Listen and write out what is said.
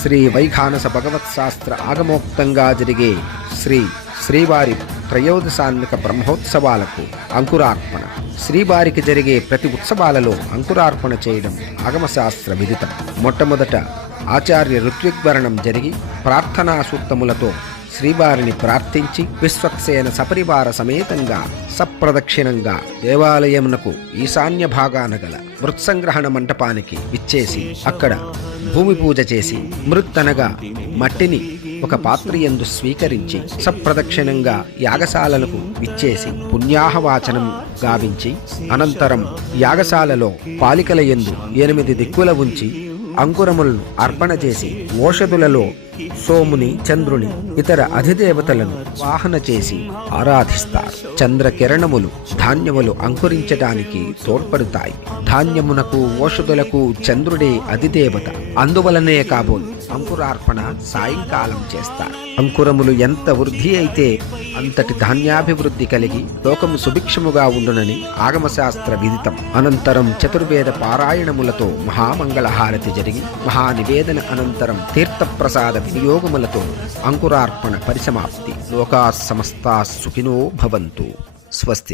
శ్రీ వైఖానస భగవత్ శాస్త్ర ఆగమోక్తంగా జరిగే శ్రీవారి త్రయోదశాన్నిక బ్రహ్మోత్సవాలకు అంకురార్పణ. శ్రీవారికి జరిగే ప్రతి ఉత్సవాలలో అంకురార్పణ చేయడం ఆగమశాస్త్ర విదితం. మొట్టమొదట ఆచార్య ఋత్విగ్వరణం జరిగి ప్రార్థనా సూక్తములతో శ్రీవారిని ప్రార్థించి విశ్వక్సేన సపరివార సమేతంగా సప్రదక్షిణంగా దేవాలయమునకు ఈశాన్య భాగాన గల మృత్సంగ్రహణ మంటపానికి విచ్చేసి అక్కడ భూమి పూజ చేసి మృత్తనగా మట్టిని ఒక పాత్రయందు స్వీకరించి సప్రదక్షిణంగా యాగశాలలకు విచ్చేసి పుణ్యాహవాచనం గావించి అనంతరం యాగశాలలో పాలికల యందు 8 దిక్కుల ఉంచి అంకురములను అర్పణ చేసి ఓషధులలో సోముని, చంద్రుని, ఇతర అధిదేవతలను వాహన చేసి ఆరాధిస్తారు. చంద్రకిరణములు ధాన్యములు అంకురించడానికి తోడ్పడతాయి. ధాన్యమునకు, ఓషధులకు చంద్రుడే అధిదేవత. అందువలనే కాబోలు అంకురార్పణ సాయంకాలం చేస్తారు. అంకురములు ఎంత వృద్ధి అయితే అంతటి ధాన్యాభివృద్ధి కలిగి లోకము సుభిక్షముగా ఉండునని ఆగమశాస్త్ర విదితం. అనంతరం చతుర్వేద పారాయణములతో మహామంగళహారతి జరిగి మహానివేదన అనంతరం తీర్థప్రసాద వినియోగములతో అంకురార్పణ పరిసమాప్తి. లోకా సమస్తా సుఖినో భవంతు. స్వస్తి.